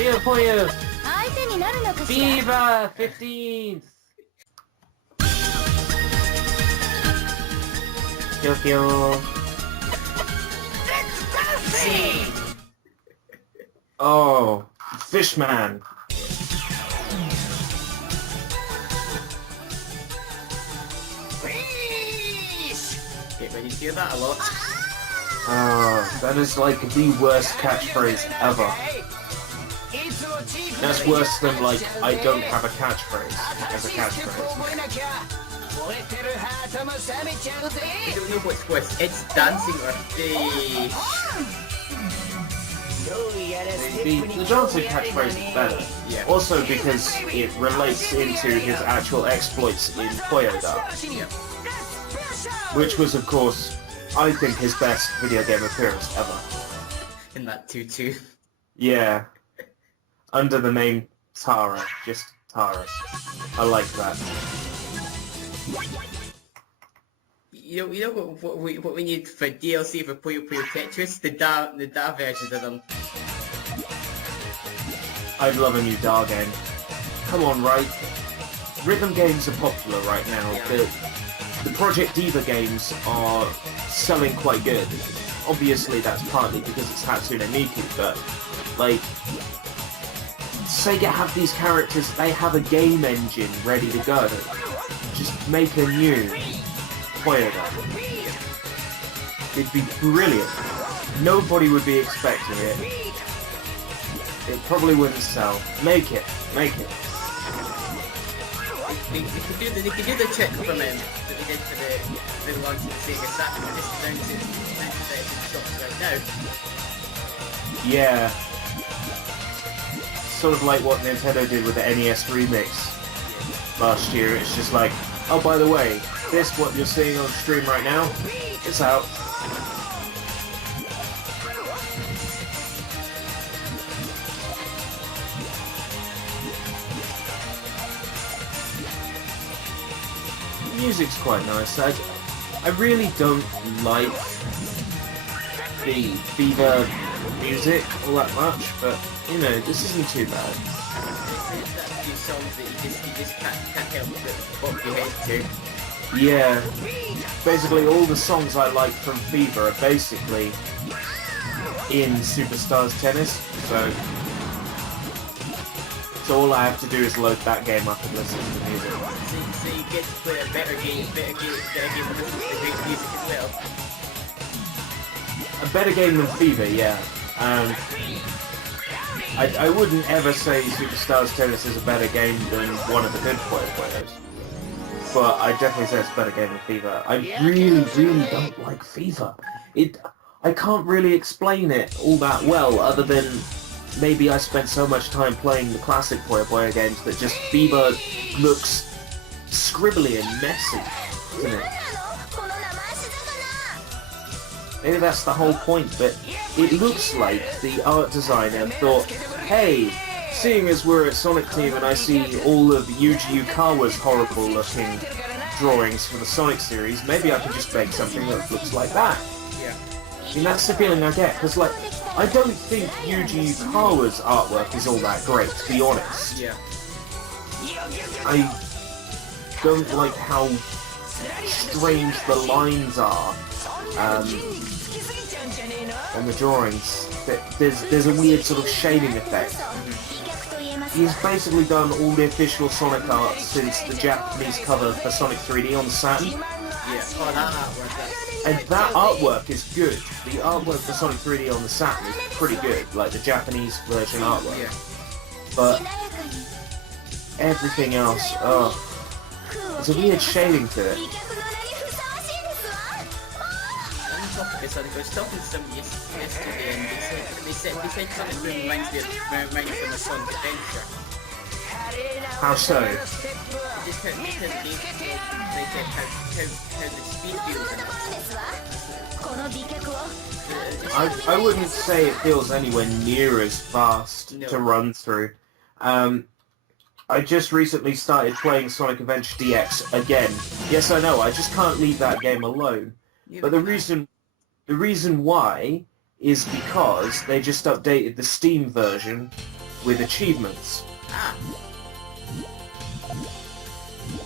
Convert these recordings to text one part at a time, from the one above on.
Puyo! Viva 15th! Yokyo! Oh, Fishman! Okay, when you hear that a lot. That is like the worst catchphrase ever. That's worse than like, I don't have a catchphrase as a catchphrase. I don't know what's worse, it's dancing or The dancing catchphrase is better. Yeah. Also because it relates into his actual exploits in Suketoudara. Yeah. Which was, of course, I think his best video game appearance ever. In that tutu. Yeah. Under the name Tara. Just Tara. I like that. You know what we need for DLC for Puyo Puyo Tetris? The Da version of them. I'd love a new DAR game. Come on, right? Rhythm games are popular right now. Yeah. The Project Diva games are selling quite good. Obviously that's partly because it's Hatsune Miku, but like Sega have these characters, they have a game engine ready to go. Just make a new Suketoudara. It'd be brilliant. Nobody would be expecting it. It probably wouldn't sell. Make it. Make it. They could do the trick from that we did for the launch of the Sega Saturn, and this is down to the shops right now. Yeah. Sort of like what Nintendo did with the NES Remix last year. It's just like, oh, by the way, this, what you're seeing on stream right now, it's out. Music's quite nice. I really don't like the Fever music all that much, but you know, this isn't too bad. There's a few songs that you just can't help but bop your head to. Yeah. Basically all the songs I like from Fever are basically in Superstars Tennis, so all I have to do is load that game up and listen to the music. So you get to play a better game and listen to the great music as well. A better game than Fever, yeah. I wouldn't ever say Superstars Tennis is a better game than one of the good players. But I definitely say it's a better game than Fever. I really don't like Fever. I can't really explain it all that well, other than maybe I spent so much time playing the classic Puyo games that just Fever looks scribbly and messy, isn't it? Maybe that's the whole point, but it looks like the art designer thought, hey, seeing as we're at Sonic Team and I see all of Yuji Yukawa's horrible looking drawings for the Sonic series, maybe I could just make something that looks like that. Yeah. I mean, that's the feeling I get, because like, I don't think Yuji Yukawa's artwork is all that great, to be honest. Yeah. I don't like how strange the lines are on the drawings. There's a weird sort of shading effect. He's basically done all the official Sonic art since the Japanese cover for Sonic 3D on the Saturn. Yeah. Oh, that artwork. And that artwork is good. The artwork for Sonic 3D on the Saturn is pretty good, like the Japanese version artwork. Yeah. But everything else, there's a weird shading to it. Because I was talking to somebody yesterday, and they said something that reminds me of a Sonic Adventure. How so? Just how the speed feels in it. I wouldn't say it feels anywhere near as fast to run through. I just recently started playing Sonic Adventure DX again. Yes, I know, I just can't leave that game alone. But the reason why is because they just updated the Steam version with achievements. Ah.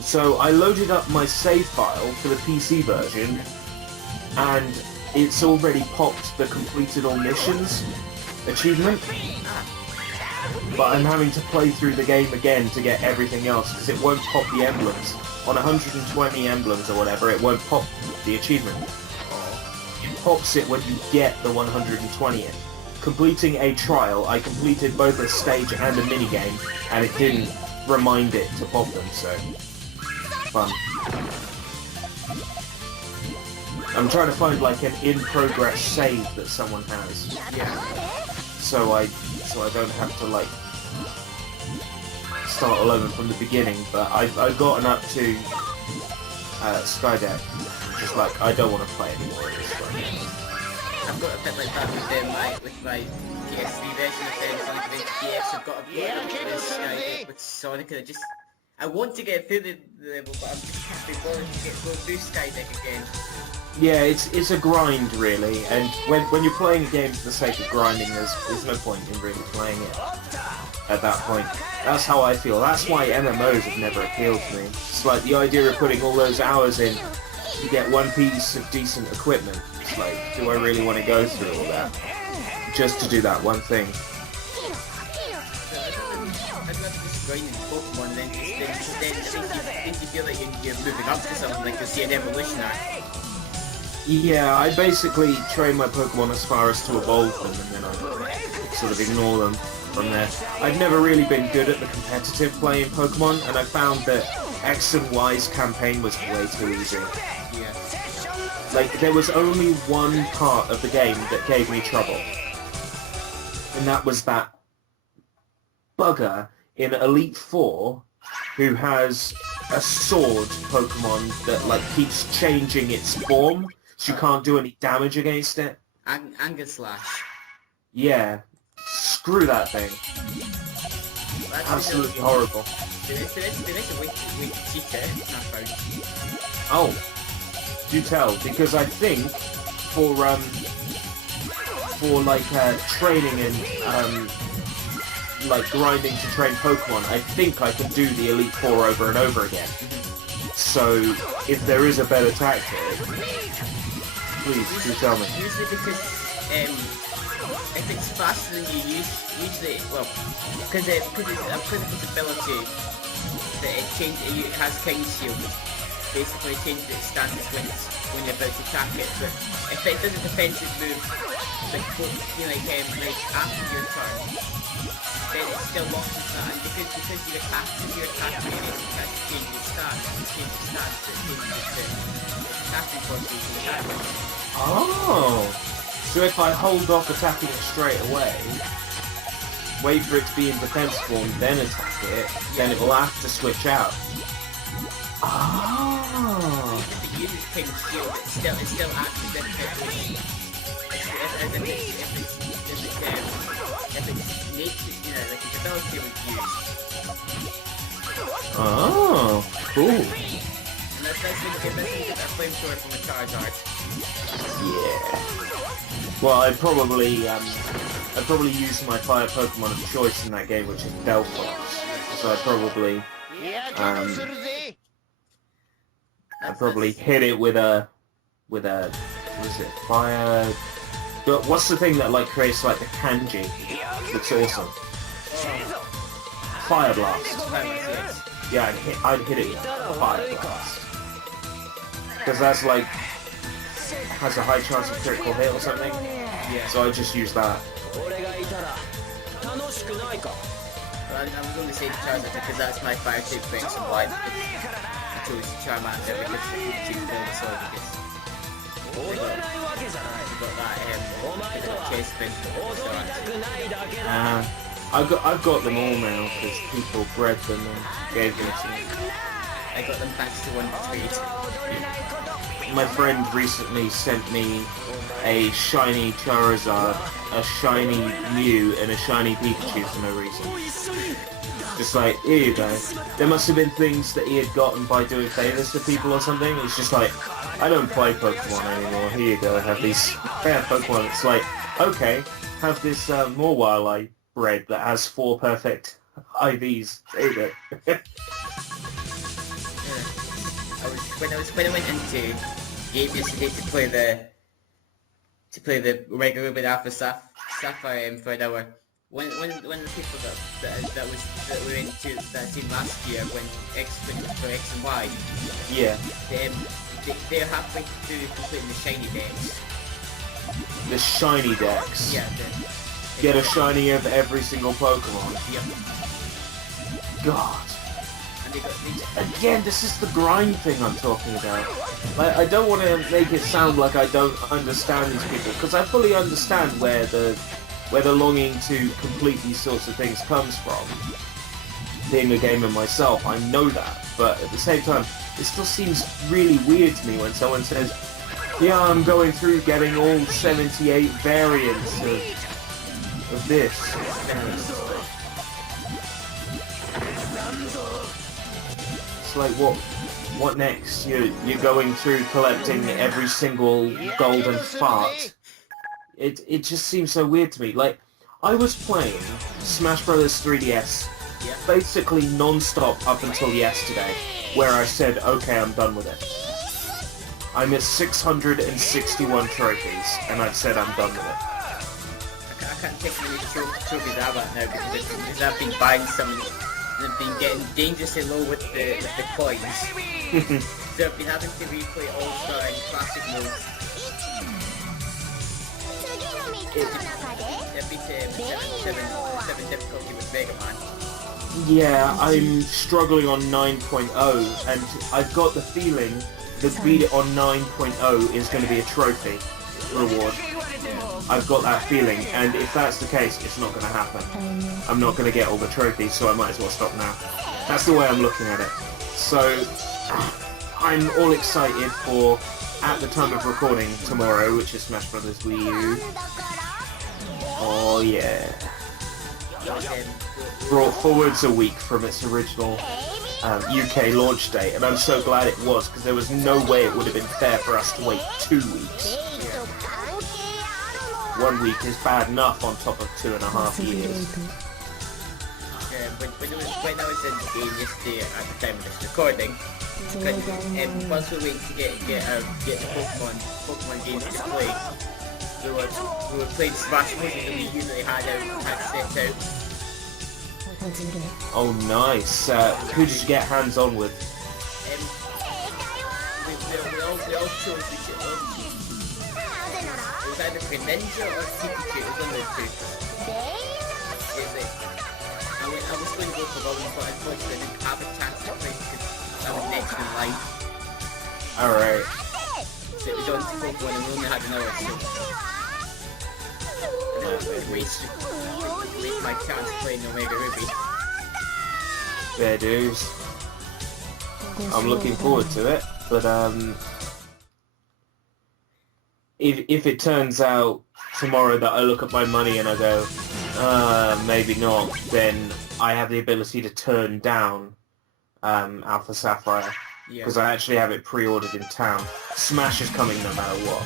So I loaded up my save file for the PC version, and it's already popped the completed all missions achievement. But I'm having to play through the game again to get everything else, because it won't pop the emblems. On 120 emblems or whatever, it won't pop the achievement. It pops it when you get the 120th. Completing a trial, I completed both a stage and a minigame, and it didn't remind it to pop them, so... fun. I'm trying to find like an in-progress save that someone has. Yeah. So I don't have to like start all over from the beginning, but I've gotten up to Skydeck. Just like I don't want to play anymore at this point. I've got a bit like that with my PS3 version of things on the PS. I've got a bit with Skydeck with Sonic, and I want to get through the level, but I'm just can't be bothered to go through Skydeck again. Yeah, it's a grind really, and when you're playing a game for the sake of grinding, there's no point in really playing it at that point. That's how I feel. That's why MMOs have never appealed to me. It's like the idea of putting all those hours in to get one piece of decent equipment. It's like, do I really want to go through all that just to do that one thing? I'd rather just grind in Pokemon then you feel like you're moving up to something, like you see an evolution arc. Yeah, I basically train my Pokemon as far as to evolve them, and then I sort of ignore them from there. I've never really been good at the competitive play in Pokemon, and I found that X and Y's campaign was way too easy. Yeah. Like, there was only one part of the game that gave me trouble, and that was that bugger in Elite Four who has a sword Pokemon that, like, keeps changing its form. So you can't do any damage against it. Anger Slash. Yeah. Screw that thing. Absolutely horrible. There is a way to cheat it, I found. Oh. Do tell, because I think for training and like grinding to train Pokemon, I think I can do the Elite Four over and over again. So if there is a better tactic, please do tell me. Usually because if it's faster than you usually, well, because of its ability that it has King Shield, basically changes its status when you're about to attack it. But if it does a defensive move, like after your turn, then it still losses that, and because you're attacking it, it has to change its stance. It changes its stance, so it changes its attacking quality to attack it. Oh! So if I hold off attacking it straight away, wait for it to be in defense form, then attack it, then it will have to switch out. Oh! If it uses King's Shield, it still acts as if it's nature, like its ability was used. Oh, cool. And that's when you get a flamethrower from a Charizard. Yeah. Well, I'd probably use my fire Pokemon of choice in that game, which is Delphox. So I'd probably hit it with a what is it, fire? But what's the thing that like creates like the kanji? Looks awesome. Fire Blast. Yeah, I'd hit it with Fire Blast. Because that's like has a high chance of critical hit or something. Yeah. So I just use that. I'm going to say Charizard because that's my fire type thing, so why I chose Charmander because it's too cold, so because I got that chase thing. I've got them all now because people bred them and gave them to me. I got them thanks to one tweet. My friend recently sent me a shiny Charizard, a shiny Mew, and a shiny Pikachu for no reason. Just like, here you go. There must have been things that he had gotten by doing favors to people or something. It's just like, I don't play Pokemon anymore. Here you go, have these rare Pokemon. It's like, okay, have this Mawile I bread that has 4 perfect IVs. There you go. When I went into game yesterday to play the regular with Alpha Sapphire for an hour. One of the people that were into that team last year when for X and Y. Yeah. They're halfway through completing the shiny decks. The shiny decks. Yeah. Get a shiny of every single Pokemon. Yep. God. And they Again, this is the grind thing I'm talking about. Like, I don't want to make it sound like I don't understand these people, because I fully understand where the longing to complete these sorts of things comes from. Being a gamer myself, I know that, but at the same time, it still seems really weird to me when someone says, yeah, I'm going through getting all 78 variants of this. It's like, what next? You're going through collecting every single golden fart. It just seems so weird to me. Like, I was playing Smash Bros. 3DS basically non-stop up until yesterday, where I said, okay, I'm done with it. I'm at 661 trophies, and I've said I'm done with it. I can't take any trophies out right now because I've been buying some and I've been getting dangerously low with the coins. So I've been having to replay All-Star and Classic mode. I've been to 7 difficulty with Mega Man. Yeah, I'm struggling on 9.0, and I've got the feeling that beat it on 9.0 is going to be a trophy reward. I've got that feeling, and if that's the case, it's not going to happen. I'm not going to get all the trophies, so I might as well stop now. That's the way I'm looking at it. So, I'm all excited for, at the time of recording tomorrow, which is Smash Bros. Wii U. Oh yeah. Brought forwards a week from its original UK launch date, and I'm so glad it was, because there was no way it would have been fair for us to wait 2 weeks. 1 week is bad enough on top of 2.5 years. When I was in the game yesterday at the time of this recording, once we wait to get the Pokemon games to play, we were playing Smash Bros. That we usually had set out. Oh nice. Who did you get hands on with? We all chose each other. It was either Greninja or Pikachu. It was one of the two. I was going to go for Robin, but unfortunately I didn't have a chance to play because I was next in line. Alright. So it was on to Pokemon and we only had an hour, so I wasted my chance playing Omega Ruby. Fair dues. I'm looking forward to it, but if it turns out tomorrow that I look at my money and I go, maybe not, then I have the ability to turn down Alpha Sapphire, because I actually have it pre-ordered in town. Smash is coming no matter what.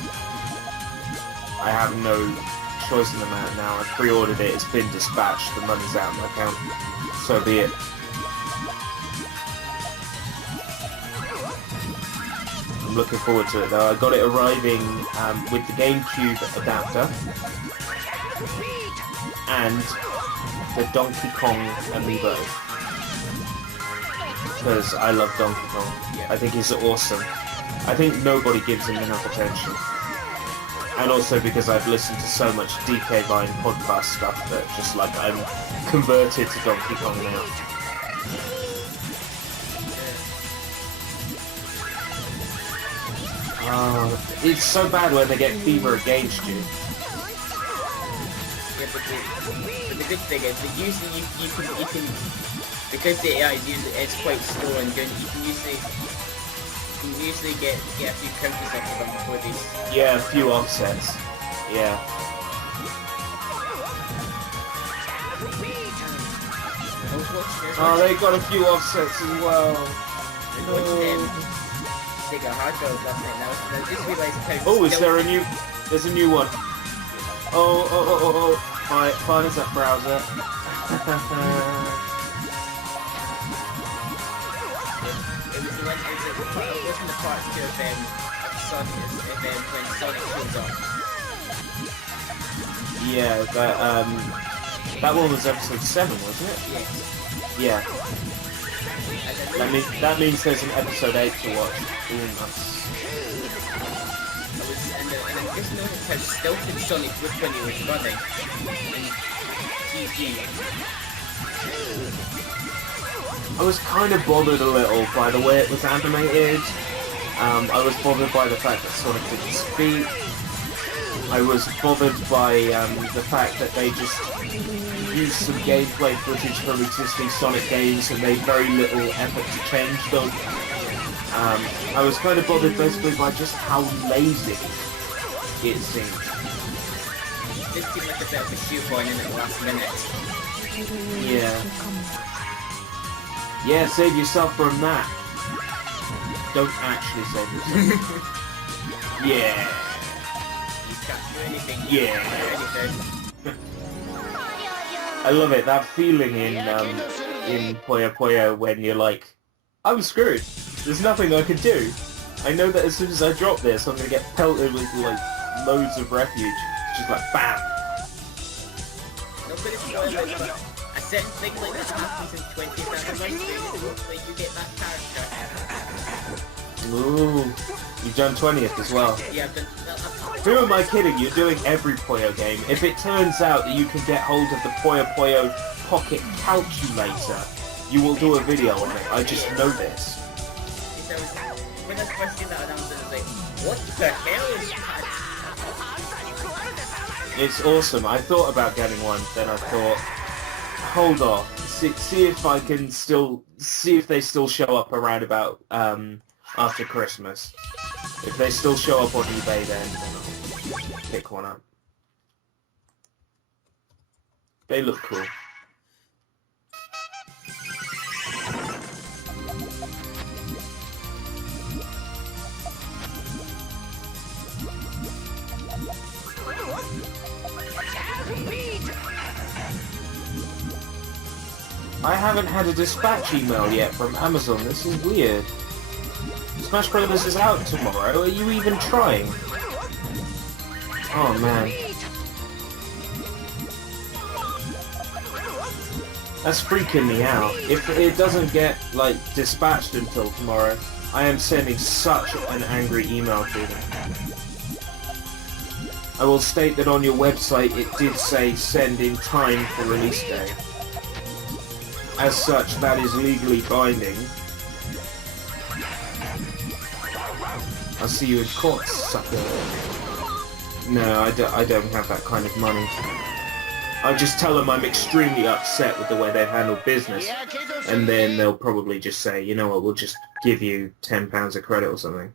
I have no choice in the matter now. I pre-ordered it, it's been dispatched, the money's out of my account. So be it. I'm looking forward to it though. I got it arriving with the GameCube adapter and the Donkey Kong amiibo, because I love Donkey Kong. I think he's awesome. I think nobody gives him enough attention. And also because I've listened to so much DK Vine podcast stuff that just like I'm converted to Donkey Kong now. It's so bad when they get fever against you. Yeah, but the good thing is that usually you can because the AI is quite slow and good, you can usually get a few counters off of them before these. Yeah, a few offsets. Yeah. Oh, they got a few offsets as well. They got hard goals last night now. I just realised how Oh, is there a new... There's a new one. Oh. Fires up browser. It wasn't the part 2 of Sonic, when Sonic shows up. Yeah, that one was episode 7, wasn't it? Yeah. Yeah. That means there's an episode 8 to watch. Ooh, nice. And I just noticed how stilted Sonic looked when he was running. And GG. I was kind of bothered a little by the way it was animated. I was bothered by the fact that Sonic didn't speak. I was bothered by the fact that they just used some gameplay footage from existing Sonic games and made very little effort to change them. I was kind of bothered basically by just how lazy it seemed. This seemed like a bit of a shoehorn in at the last minute. Yeah. Yeah, save yourself from that. Don't actually save yourself. Yeah. You can't do anything. Yeah. I love it, that feeling in Puyo Puyo when you're like, I'm screwed. There's nothing I can do. I know that as soon as I drop this, I'm gonna get pelted with like loads of refuge. It's just like BAM! Nobody spoiled it, but a certain thing like that happens in 20th anniversary, hopefully you get that character. Ooh, you've done 20th as well. Yeah, I've done... Who am I kidding? You're doing every Puyo game. If it turns out that you can get hold of the Puyo Puyo Pocket Calculator, you will do a video on it. I just know this. When I first seen that announcement, I was like, what the hell is that? It's awesome. I thought about getting one, then I thought, hold off. See if I can still... See if they still show up around about after Christmas. If they still show up on eBay then I'll pick one up. They look cool. I haven't had a dispatch email yet from Amazon. This is weird. Smash Brothers is out tomorrow. Are you even trying? Oh man. That's freaking me out. If it doesn't get, like, dispatched until tomorrow, I am sending such an angry email to them. I will state that on your website it did say send in time for release day. As such, that is legally binding. I'll see you in court, sucker. No, I don't have that kind of money. I just tell them I'm extremely upset with the way they've handled business, and then they'll probably just say, you know what, we'll just give you £10 of credit or something.